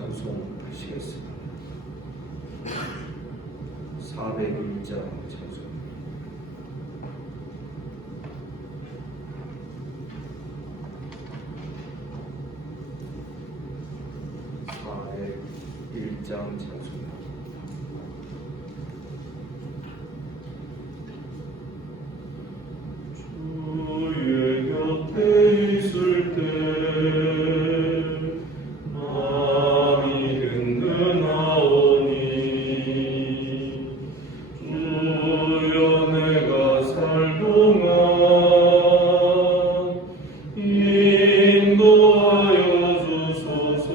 찬송하시겠습니다. 401장 찬송. 찬송. 주의 곁에 있을 때 마음이 든든하오니 주여 내가 살 동안 인도하여 주소서.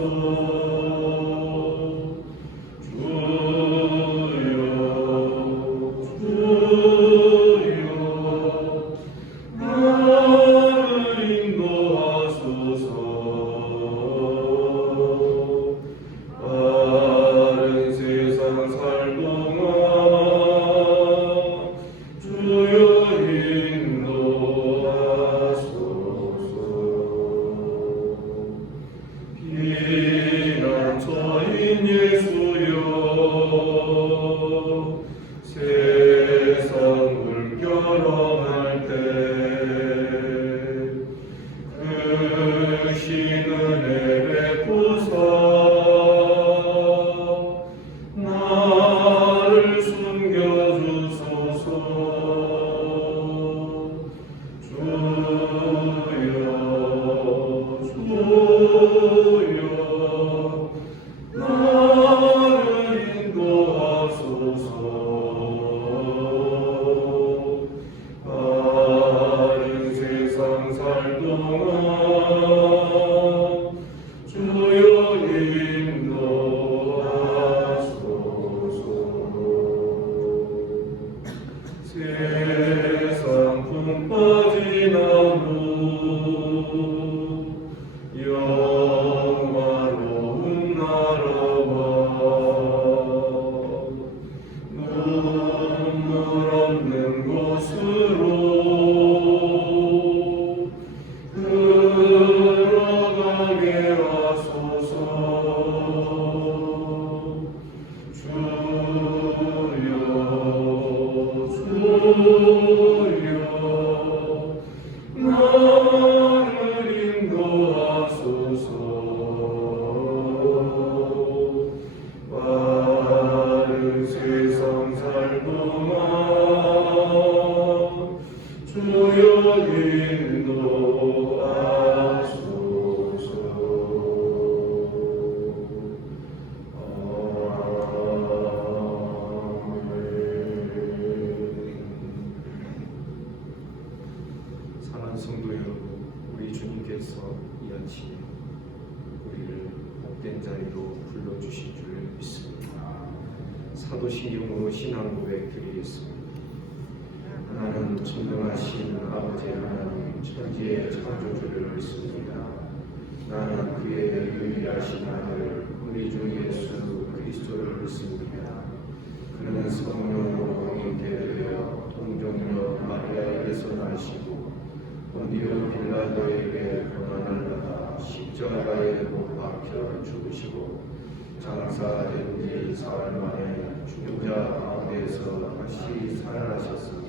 성도 여러분, 우리 주님께서 이 아침 우리를 복된 자리로 불러주신 줄 믿습니다. 사도신경으로 신앙 고백 드리겠습니다. 하나님 전능하신 아버지 하나님 천지의 창조주를 믿습니다. 나는 그의 유일하신 아들 우리 주 예수 그리스도를 믿습니다. 그는 성령으로 공인되게 되어 동정녀 마리아에게서 나시고 본디오 빌라도에게 고난을 받아 십자가에 못 박혀 죽으시고 장사된 지 사흘 만에 죽은 자 가운데서 다시 살아나셨으며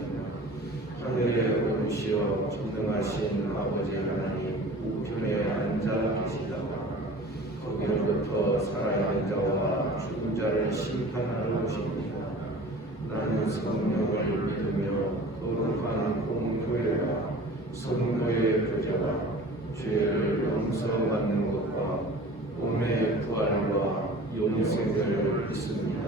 하늘에 오르시어 전능하신 아버지 하나님 우편에 앉아 계시다가 거기로부터 살아있는 자와 죽은 자를 심판하러 오십니다. 나는 성령을 믿으며 거룩한 공교회와 성도의 교제와 죄를 용서받는 것과 몸의 부활과 영생을 믿습니다.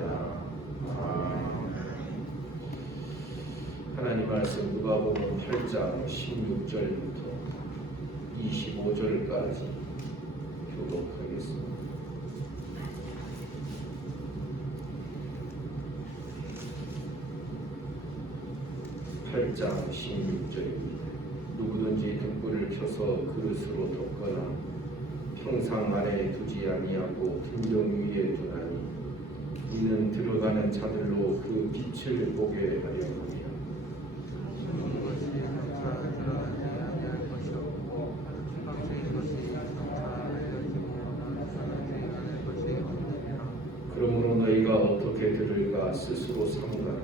하나님 말씀 누가복음 8장 16절부터 25절까지 교독하겠습니다. (8장 16절입니다) 누구든지 등불을 켜서 그릇으로 덮거나 평상 아래에 두지 아니하고 등경 위에 두나니 이는 들어가는 자들로 그 빛을 보게 하려 함이라. 들을까 스스로 삼가라.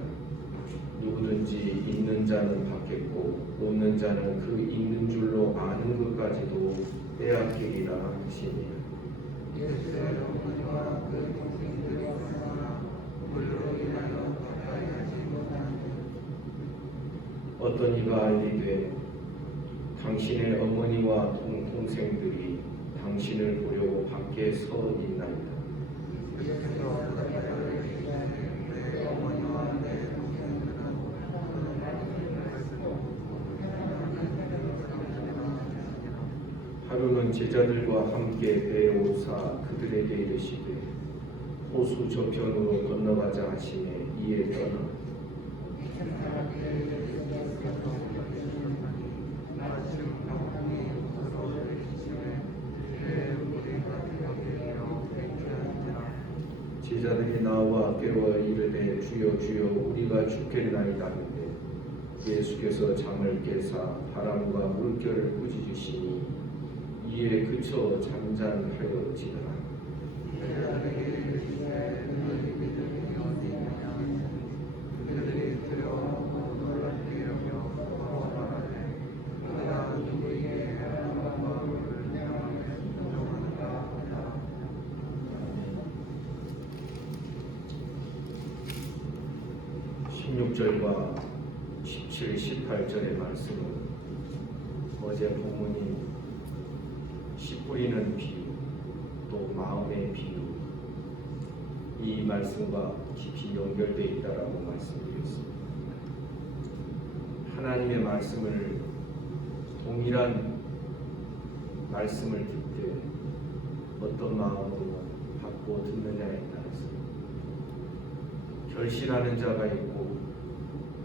누구든지 있는 자는 받겠고 없는 자는 그 있는 줄로 아는 것까지도 빼앗기리라 하시니라. 예수의 어머니와 그 동생들이 왔으나 물로 인하여 가까이 하지 못하니 어떤 이가 이르되 당신의 어머니와 동생들이 당신을 보려고 밖에 서 있나이다. 예수께서 그들에게 이르시되 내 어머니와 내 동생들은 하루는 제자들과 함께 배에 오사 그들에게 이르시되 호수 저편으로 건너가자 하시매 이에 떠나 제자들이 나와 깨워 이르되 주여 주여 우리가 죽겠나이다 하는데 예수께서 잠을 깨사 바람과 물결을 꾸짖으시니 이에 그쳐 잠잠하여지더라. 제자들에게 이르시되 너희 믿음이 어디 있느냐 그들이 두려워하고 놀랍게 여겨 서로 말하되 우리가 누구에게 바람과 물을 명하며 순종하는가 하더라. 16절과 17, 18절의 말씀은 어제 본문인 씨 뿌리는 비유, 또 마음의 비유, 이 말씀과 깊이 연결되어 있다라고 말씀드렸습니다. 하나님의 말씀을 동일한 말씀을 듣되 어떤 마음으로 받고 듣느냐에 따라서 결실하는 자가 있고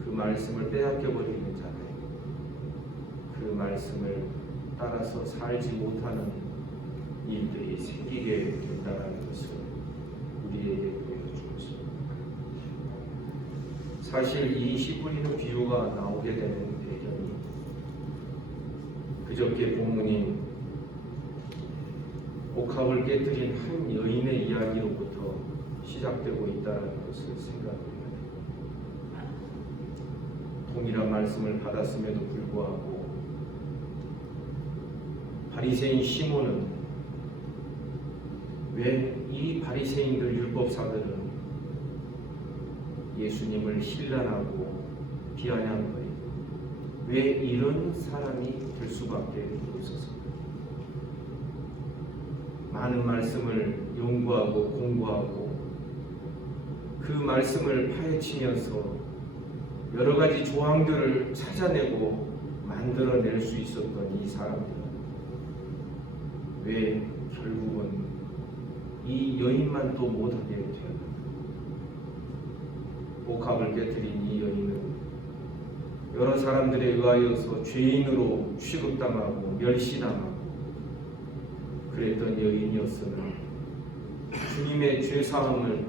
그 말씀을 빼앗겨 버리는 자가 있고 그 말씀을 따라서 살지 못하는 일들이 생기게 된다는 것을 우리에게 보여주었습니다. 사실 이 씨 뿌리는 비유가 나오게 되는 배경이 그저께 본문인 옥합을 깨뜨린 한 여인의 이야기로부터 시작되고 있다는 것을 생각합니다. 동일한 말씀을 받았음에도 불구하고 바리새인 시몬은 왜 이 바리새인들 율법사들은 예수님을 신란하고 비아냥한 거예요? 왜 이런 사람이 될 수밖에 없었을까? 많은 말씀을 연구하고 공부하고 그 말씀을 파헤치면서 여러 가지 조항들을 찾아내고 만들어낼 수 있었던 이 사람들은 왜 결국은 이 여인만 또 못하게 되었는가? 옥합을 깨뜨린 이 여인은 여러 사람들에 의하여서 죄인으로 취급당하고 멸시당하고 그랬던 여인이었으나 주님의 죄사함을,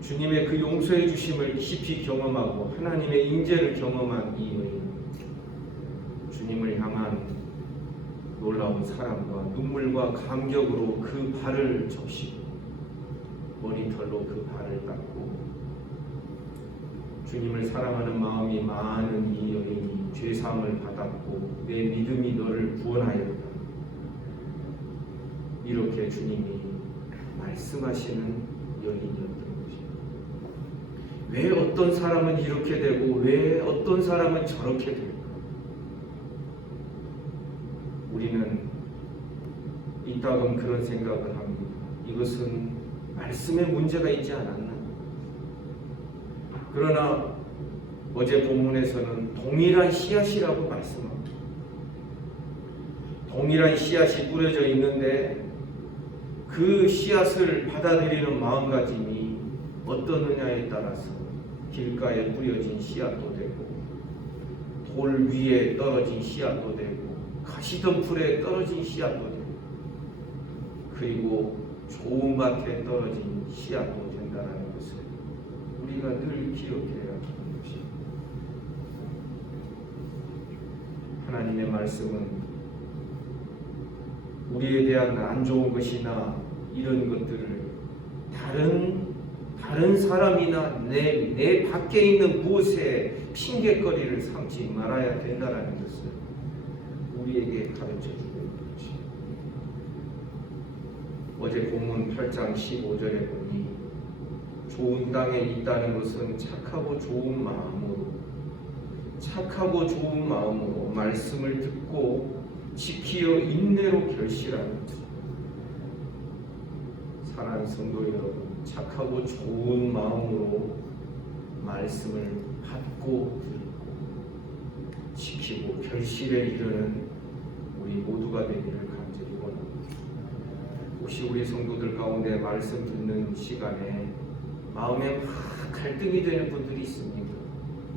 주님의 그 용서해 주심을 깊이 경험하고 하나님의 임재를 경험한 이 여인은 주님을 향한 놀라운 사랑과 눈물과 감격으로 그 발을 적시고 머리털로 그 발을 닦고 주님을 사랑하는 마음이 많은 이 여인이 죄사함을 받았고 내 믿음이 너를 구원하였다, 이렇게 주님이 말씀하시는 여인이었던 것입니다. 왜 어떤 사람은 이렇게 되고 왜 어떤 사람은 저렇게 될까? 우리는 이따금 그런 생각을 합니다. 이것은 말씀에 문제가 있지 않았나? 그러나 어제 본문에서는 동일한 씨앗이라고 말씀합니다. 동일한 씨앗이 뿌려져 있는데 그 씨앗을 받아들이는 마음가짐이 어떠느냐에 따라서 길가에 뿌려진 씨앗도 되고 돌 위에 떨어진 씨앗도 되고 가시덤불에 떨어진 씨앗도 되고 그리고 좋은 밭에 떨어진 씨앗도 된다는 것을 우리가 늘 기억해야 하는 것입니다. 하나님의 말씀은 우리에 대한 안 좋은 것이나 이런 것들을 다른 다른 사람이나 내 밖에 있는 무엇에 핑계거리를 삼지 말아야 된다는 것을 우리에게 가르쳐 주고 있는 것입니다. 어제 본문 8장 15절에 보니 좋은 땅에 있다는 것은 착하고 좋은 마음으로 말씀을 듣고 지키어 인내로 결실하는 것. 사랑하는 성도 여러분, 착하고 좋은 마음으로 말씀을 받고 듣고 지키고 결실에 이르는 우리 모두가 되기를 간절히 원합니다. 혹시 우리 성도들 가운데 말씀 듣는 시간에 마음에 막 갈등이 되는 분들이 있습니까?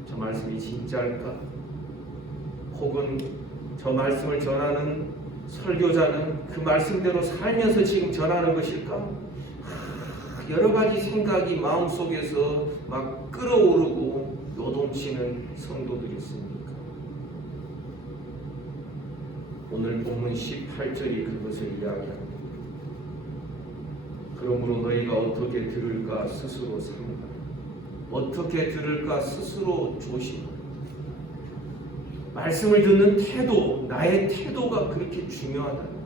저 말씀이 진짜일까? 혹은 저 말씀을 전하는 설교자는 그 말씀대로 살면서 지금 전하는 것일까? 여러 가지 생각이 마음속에서 막 끌어오르고 요동치는 성도들이 있습니까? 오늘 본문 18절이 그것을 이야기합니다. 그러므로 너희가 어떻게 들을까 스스로 삼가라. 어떻게 들을까 스스로 조심하라. 말씀을 듣는 태도, 나의 태도가 그렇게 중요하다.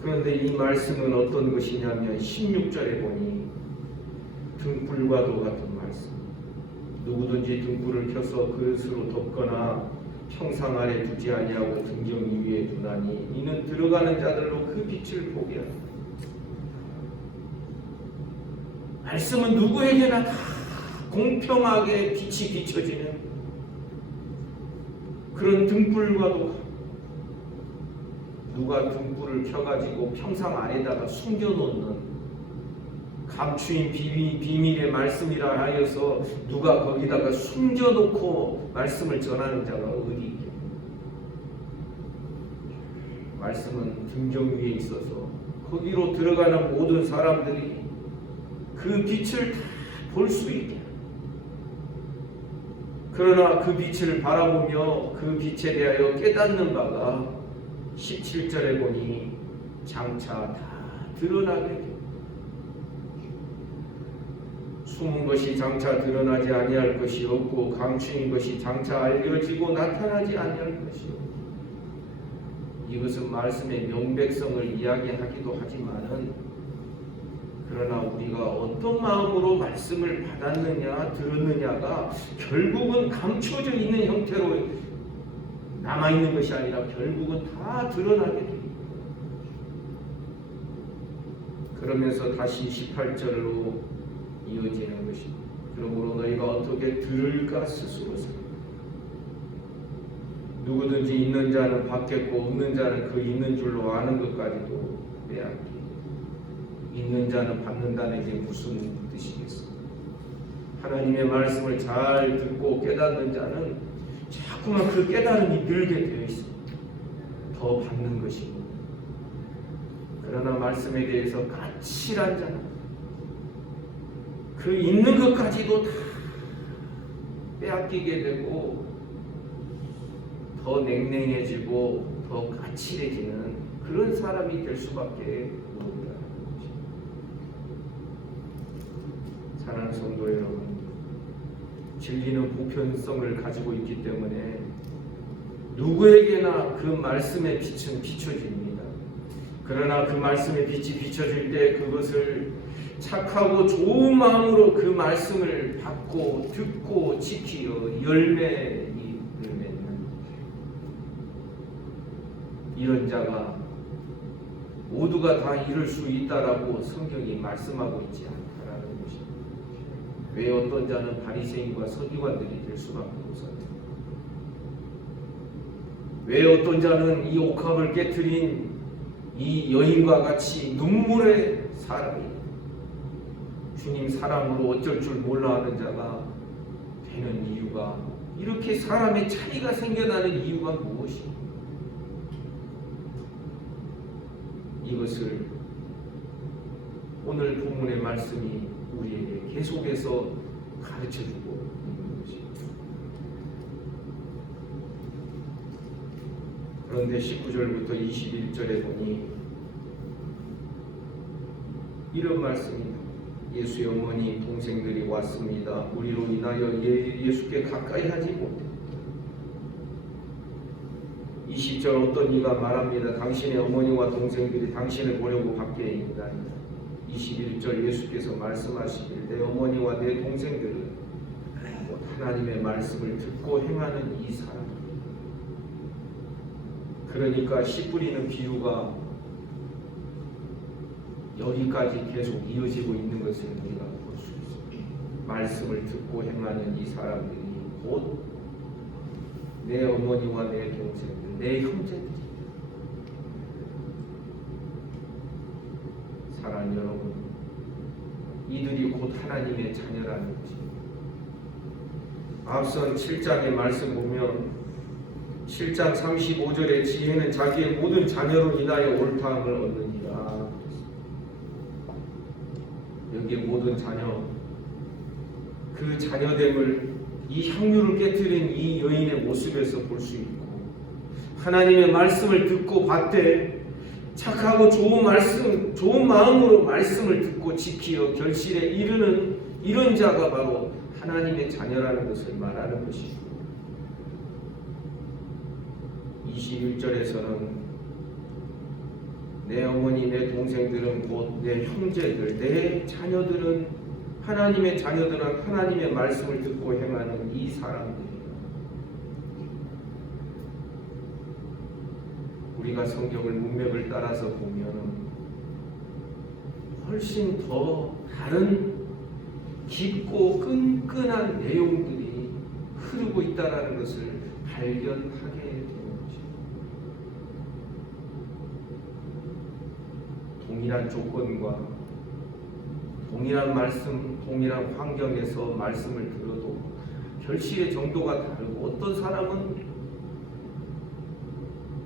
그런데 이 말씀은 어떤 것이냐면 16절에 보니 등불과도 같은 말씀. 누구든지 등불을 켜서 그릇으로 덮거나 평상 아래 두지 아니하고 등경 위에 두나니 이는 들어가는 자들로 그 빛을 보게 하라. 말씀은 누구에게나 다 공평하게 빛이 비춰지는 그런 등불과도 누가 등불을 켜가지고 평상 아래다가 숨겨놓는 감추인 비밀의 말씀이라 하여서 누가 거기다가 숨겨놓고 말씀을 전하는 자가 어디 있겠냐. 말씀은 등경 위에 있어서 거기로 들어가는 모든 사람들이 그 빛을 다 볼 수 있게. 그러나 그 빛을 바라보며 그 빛에 대하여 깨닫는 바가 17절에 보니 장차 다 드러나게 됩니다. 숨은 것이 장차 드러나지 아니할 것이 없고 감추인 것이 장차 알려지고 나타나지 아니할 것이 없고. 이것은 말씀의 명백성을 이야기하기도 하지만은 그러나 우리가 어떤 마음으로 말씀을 받았느냐 들었느냐가 결국은 감춰져 있는 형태로 남아있는 것이 아니라 결국은 다 드러나게 됩니다. 그러면서 다시 18절로 이어지는 것입니다. 그러므로 너희가 어떻게 들을까 스스로 생각하라. 누구든지 있는 자는 받겠고 없는 자는 그 있는 줄로 아는 것까지도 빼앗기. 있는 자는 받는다는 게 무슨 뜻이겠습니까? 하나님의 말씀을 잘 듣고 깨닫는 자는 자꾸만 그 깨달음이 늘게 되어 있습니다. 더 받는 것이고. 그러나 말씀에 대해서 까칠한 자는 그 있는 것까지도 다 빼앗기게 되고 더 냉랭해지고 더 까칠해지는 그런 사람이 될 수밖에 없다. 사랑하는 성도 여러분, 진리는 보편성을 가지고 있기 때문에 누구에게나 그 말씀의 빛은 비춰집니다. 그러나 그 말씀의 빛이 비춰질 때 그것을 착하고 좋은 마음으로 그 말씀을 받고 듣고 지키어 열매를 맺는 이런 자가 모두가 다 이룰 수 있다라고 성경이 말씀하고 있지 않다라는 것입니다. 왜 어떤 자는 바리새인과 서기관들이 될 수밖에 없었는가? 왜 어떤 자는 이 옥합을 깨트린 이 여인과 같이 눈물의 사람이 주님 사랑으로 어쩔 줄 몰라 하는 자가 되는 이유가, 이렇게 사람의 차이가 생겨나는 이유가 무엇입니까? 이것을 오늘 본문의 말씀이 우리에게 계속해서 가르쳐주고 있는 것입니다. 그런데 19절부터 21절에 보니 이런 말씀이 나옵니다. 예수의 어머니 동생들이 왔습니다. 우리로 인하여 예수께 가까이 하지 못해. 20절 어떤 이가 말합니다. 당신의 어머니와 동생들이 당신을 보려고 밖에 있나이다. 21절 예수께서 말씀하시길 내 어머니와 내 동생들은 하나님의 말씀을 듣고 행하는 이 사람. 그러니까 씨 뿌리는 비유가 여기까지 계속 이어지고 있는 것을 우리가 볼 수 있습니다. 말씀을 듣고 행하는 이 사람들이 곧 내 어머니와 내 동생들, 내 형제들입니다. 사랑하는 여러분, 이들이 곧 하나님의 자녀라는 것입니다. 앞선 7장의 말씀 보면 7장 35절에 지혜는 자기의 모든 자녀로 인하여 옳다함을 얻느니라. 여기에 모든 자녀, 그 자녀됨을 이 향유를 깨뜨린 이 여인의 모습에서 볼 수 있고, 하나님의 말씀을 듣고 받되 착하고 좋은 말씀, 좋은 마음으로 말씀을 듣고 지키어 결실에 이르는 이런 자가 바로 하나님의 자녀라는 것을 말하는 것이고, 21절에서는 내 어머니, 내 동생들은 곧 내 형제들, 내 자녀들은 하나님의 자녀들은 하나님의 말씀을 듣고 행하는 이 사람들이에요. 우리가 성경을 문맥을 따라서 보면 훨씬 더 다른 깊고 끈끈한 내용들이 흐르고 있다는 것을 발견하게 되는 것입니다. 동일한 조건과 동일한 말씀, 동일한 환경에서 말씀을 들어도 결실의 정도가 다르고, 어떤 사람은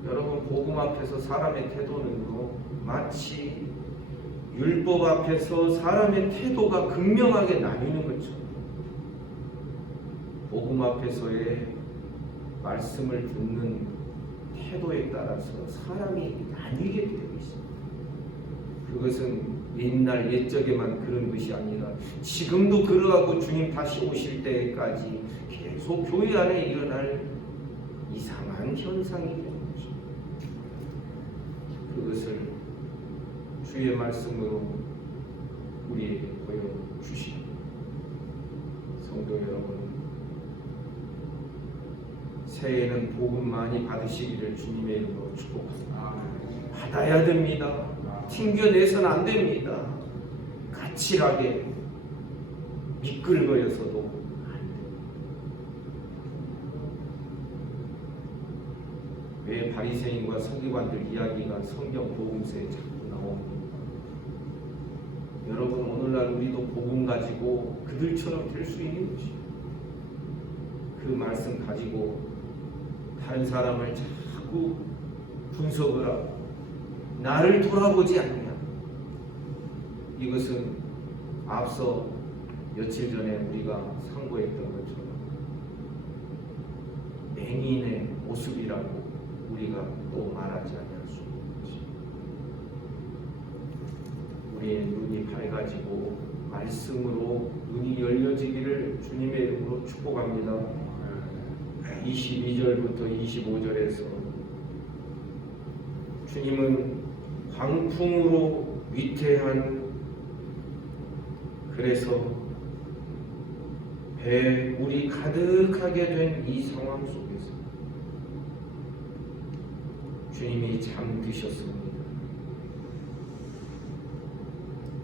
여러분 복음 앞에서 사람의 태도는요 마치 율법 앞에서 사람의 태도가 극명하게 나뉘는 것처럼 복음 앞에서의 말씀을 듣는 태도에 따라서 사람이 나뉘게 되어 있습니다. 그것은 옛날 옛적에만 그런 것이 아니라 지금도 그러하고 주님 다시 오실 때까지 계속 교회 안에 일어날 이상한 현상이 되는 것입니다. 그것을 주의 말씀으로 우리에게 보여주십니다. 성도 여러분, 새해에는 복음 많이 받으시기를 주님의 이름으로 축복합니다. 받아야 됩니다. 튕겨내서는 안 됩니다. 까칠하게 미끌거려서도 안 됩니다. 왜 바리새인과 서기관들 이야기가 성경 복음서에 자꾸 나옵니다. 여러분, 오늘날 우리도 복음 가지고 그들처럼 될 수 있는 것입니다. 그 말씀 가지고 다른 사람을 자꾸 분석을 하고 나를 돌아보지 않냐. 이것은 앞서 며칠 전에 우리가 상고했던 것처럼 맹인의 모습이라고 우리가 또 말하지 않을 수 있는 것입니다. 우리의 눈이 밝아지고 말씀으로 눈이 열려지기를 주님의 이름으로 축복합니다. 22절부터 25절에서 주님은 광풍으로 위태한, 그래서 배에 물이 가득하게 된 이 상황 속에서 주님이 잠드셨습니다.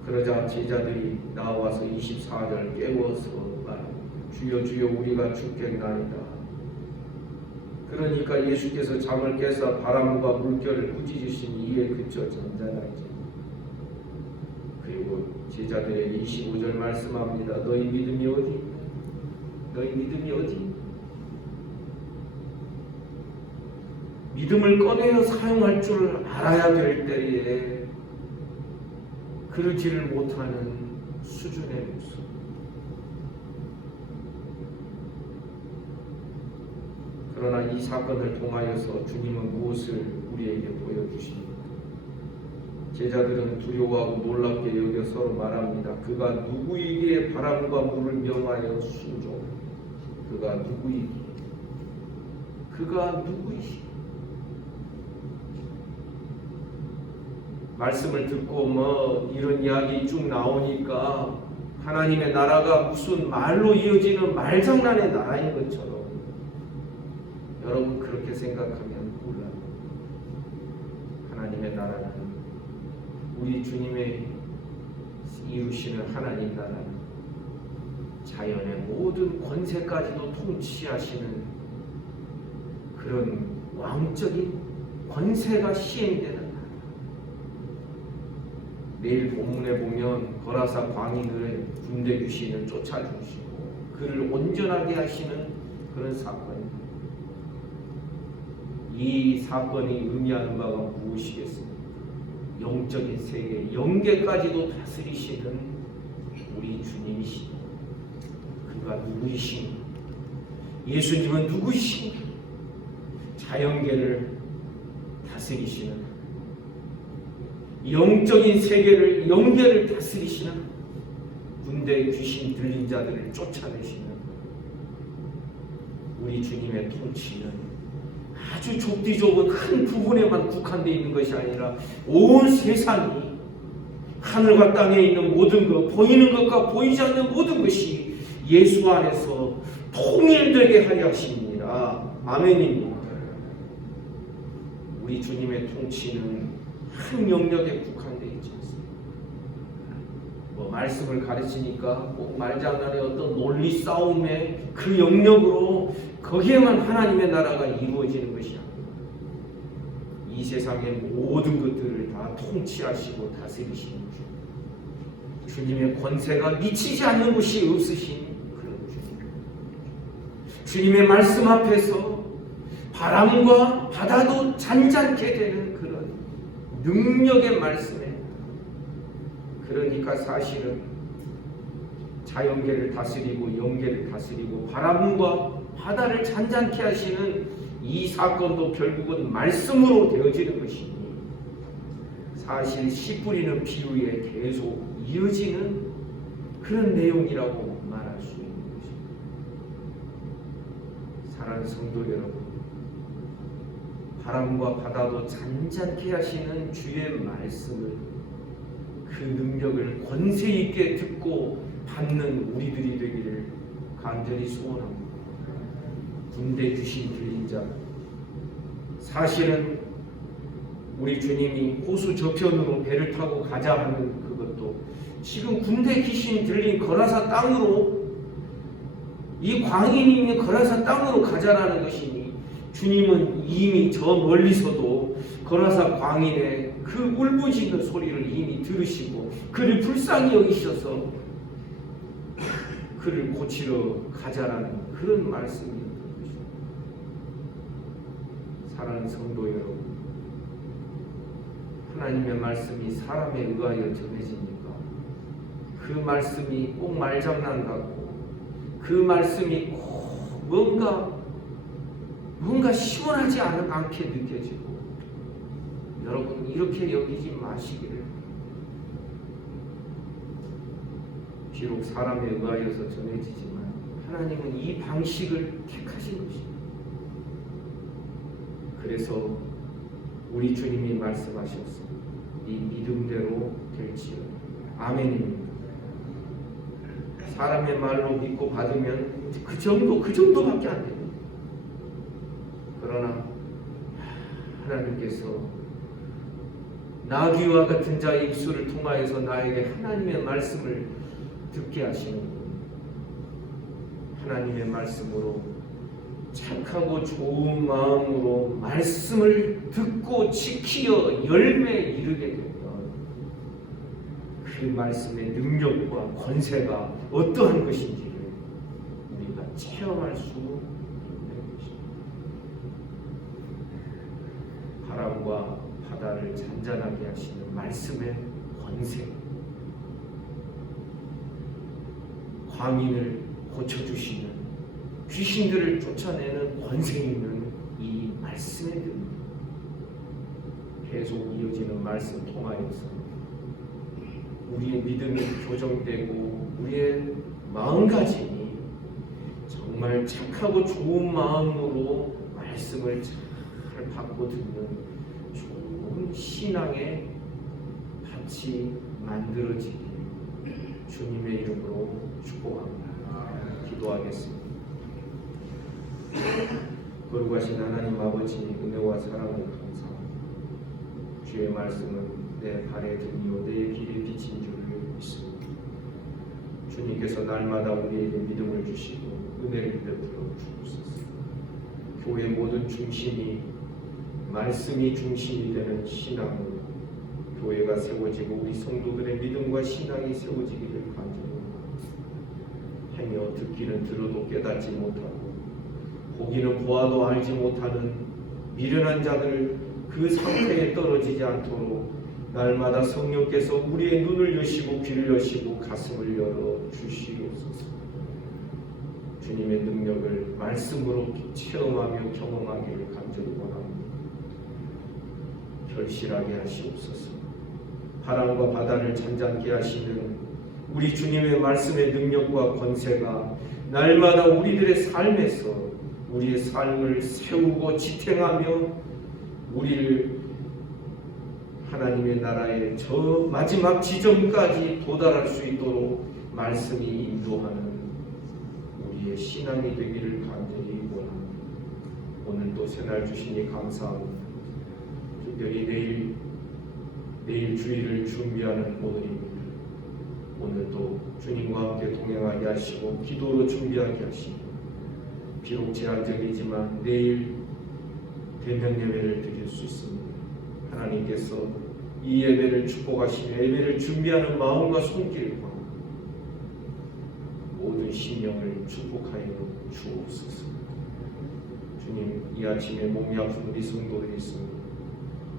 그러자 제자들이 나와서 24절 깨워서 말합니다. 주여 주여 우리가 죽겠나이다. 그러니까 예수께서 잠을 깨사 바람과 물결을 꾸짖으시니 이에 그쳐 잠자나이다. 그리고 제자들에게 25절 말씀합니다. 너희 믿음이 어디? 너희 믿음이 어디? 믿음을 꺼내어 사용할 줄 알아야 될 때에 그러지를 못하는 수준의 모습. 그러나 이 사건을 통하여서 주님은 무엇을 우리에게 보여주십니까? 제자들은 두려워하고 놀랍게 여겨 서로 말합니다. 그가 누구이기에 바람과 물을 명하여 순종. 그가 누구이기에. 그가 누구이시기에. 말씀을 듣고 이런 이야기 쭉 나오니까 하나님의 나라가 무슨 말로 이어지는 말장난의 나라인 것처럼 여러분 그렇게 생각하면 몰라요. 하나님의 나라는 우리 주님의 이루시는 하나님 나라는 자연의 모든 권세까지도 통치하시는 그런 왕적인 권세가 시행되는 나라. 내일 본문에 보면 거라사 광인을 군대 귀신을 쫓아주시고 그를 온전하게 하시는 그런 사건입니다. 이 사건이 의미하는 바가 무엇이겠습니까? 영적인 세계, 영계까지도 다스리시는 우리 주님이시니 그가 누구이신가? 예수님은 누구이신가? 자연계를 다스리시는 영적인 세계를 영계를 다스리시는 군대 귀신 들린 자들을 쫓아내시는 우리 주님의 통치는 아주 좁디 좁은 한 부분에만 국한되어 있는 것이 아니라 온 세상이 하늘과 땅에 있는 모든 것, 보이는 것과 보이지 않는 모든 것이 예수 안에서 통일되게 하려 하십니다. 아멘입니다. 우리 주님의 통치는 한 영역에 국한되어 있지 않습니다. 말씀을 가르치니까 꼭 말장난의 어떤 논리 싸움의 그 영역으로 거기에만 하나님의 나라가 이루어지는 것이 아닙니다. 이 세상의 모든 것들을 다 통치하시고 다스리시는 주, 주님의 권세가 미치지 않는 곳이 없으신 그런 주님. 주님의 말씀 앞에서 바람과 바다도 잔잔케 되는 그런 능력의 말씀에, 그러니까 사실은 자연계를 다스리고 영계를 다스리고 바람과 바다를 잔잔케 하시는 이 사건도 결국은 말씀으로 되어지는 것이니 사실 씨 뿌리는 비유에 계속 이어지는 그런 내용이라고 말할 수 있는 것입니다. 사랑하는 성도 여러분, 바람과 바다도 잔잔케 하시는 주의 말씀을, 그 능력을 권세 있게 듣고 받는 우리들이 되기를 간절히 소원합니다. 군대 귀신 들린 자, 사실은 우리 주님이 호수 저편으로 배를 타고 가자 하는 그것도 지금 군대 귀신 들린 거라사 땅으로, 이 광인이 있는 거라사 땅으로 가자라는 것이니 주님은 이미 저 멀리서도 거라사 광인의 그 울부짖는 소리를 이미 들으시고 그를 불쌍히 여기셔서 그를 고치러 가자라는 그런 말씀이었던 것입니다. 사랑하는 성도 여러분, 하나님의 말씀이 사람에 의하여 전해집니까? 그 말씀이 꼭 말장난 같고 그 말씀이 꼭 뭔가 시원하지 않게 느껴지고, 여러분 이렇게 여기지 마시기를. 비록 사람에 의하여서 전해지지만 하나님은 이 방식을 택하신 것입니다. 그래서 우리 주님이 말씀하셨습니다. 네 믿음대로 될지어다. 아멘입니다. 사람의 말로 믿고 받으면 그 정도밖에 안 됩니다. 그러나 하나님께서 나귀와 같은 자의 입술을 통하여서 나에게 하나님의 말씀을 듣게 하시는 분, 하나님의 말씀으로 착하고 좋은 마음으로 말씀을 듣고 지키어 열매에 이르게 되면 그 말씀의 능력과 권세가 어떠한 것인지를 우리가 체험할 수 있는 것입니다. 바람과 바다를 잔잔하게 하시는 말씀의 권세, 광인을 고쳐주시는, 귀신들을 쫓아내는 권세 있는 이 말씀의 능력, 계속 이어지는 말씀 통하여서 우리의 믿음이 교정되고 우리의 마음가짐이 정말 착하고 좋은 마음으로 말씀을 잘 받고 듣는 좋은 신앙의 밭이 만들어지길 주님의 이름으로 축복합니다. 기도하겠습니다. 거룩하신 하나님 아버지, 은혜와 사랑을 감사합니다. 주의 말씀은 내 발의 등이요 내 길의 빛인 줄을 믿습니다. 주님께서 날마다 우리에게 믿음을 주시고 은혜를 베풀어 주옵소서. 교회 모든 중심이 말씀이 중심이 되는 신앙으로 교회가 세워지고 우리 성도들의 믿음과 신앙이 세워지기를 간절합니다. 행여 듣기는 들어도 깨닫지 못하고 보기는 보아도 알지 못하는 미련한 자들 그 상태에 떨어지지 않도록 날마다 성령께서 우리의 눈을 여시고 귀를 여시고 가슴을 열어 주시옵소서. 주님의 능력을 말씀으로 체험하며 경험하기를 간절히 원합니다. 결실하게 하시옵소서. 바람과 바다를 잔잔케 하시는 우리 주님의 말씀의 능력과 권세가 날마다 우리들의 삶에서 우리의 삶을 세우고 지탱하며 우리를 하나님의 나라의 저 마지막 지점까지 도달할 수 있도록 말씀이 인도하는 우리의 신앙이 되기를 간절히 원합니다. 오늘도 새날 주시니 감사합니다. 특별히 내일 주일을 준비하는 오늘입니다. 오늘도 주님과 함께 동행하게 하시고 기도로 준비하게 하시고 비록 제한적이지만 내일 대면 예배를 드릴 수 있습니다. 하나님께서 이 예배를 축복하시며 예배를 준비하는 마음과 손길과 모든 심령을 축복하여 주옵소서. 주님, 이 아침에 몸이 아픈 우리 성도들이 있습니다.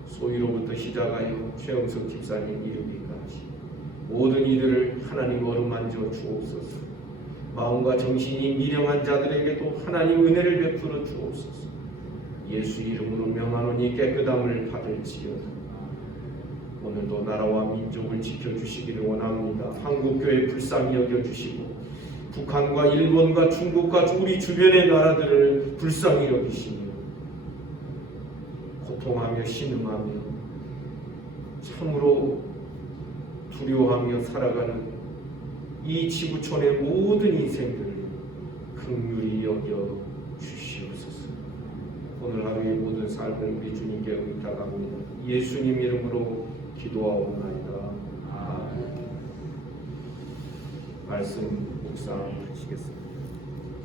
소위로부터 시작하여 최영석 집사님 이르기까지 모든 이들을 하나님 어루만져 주옵소서. 마음과 정신이 미령한 자들에게도 하나님 은혜를 베풀어 주옵소서. 예수 이름으로 명하노니 깨끗함을 받을지어다. 오늘도 나라와 민족을 지켜주시기를 원합니다. 한국교회 불쌍히 여겨주시고 북한과 일본과 중국과 우리 주변의 나라들을 불쌍히 여기시며 고통하며 신음하며 참으로 두려워하며 살아가는 이 지구촌의 모든 인생들을 긍휼히 여겨 주시옵소서. 오늘 하루의 모든 삶을 우리 주님께 의탁합니다. 예수님 이름으로 기도하옵나이다. 아멘. 말씀 묵상하시겠습니다.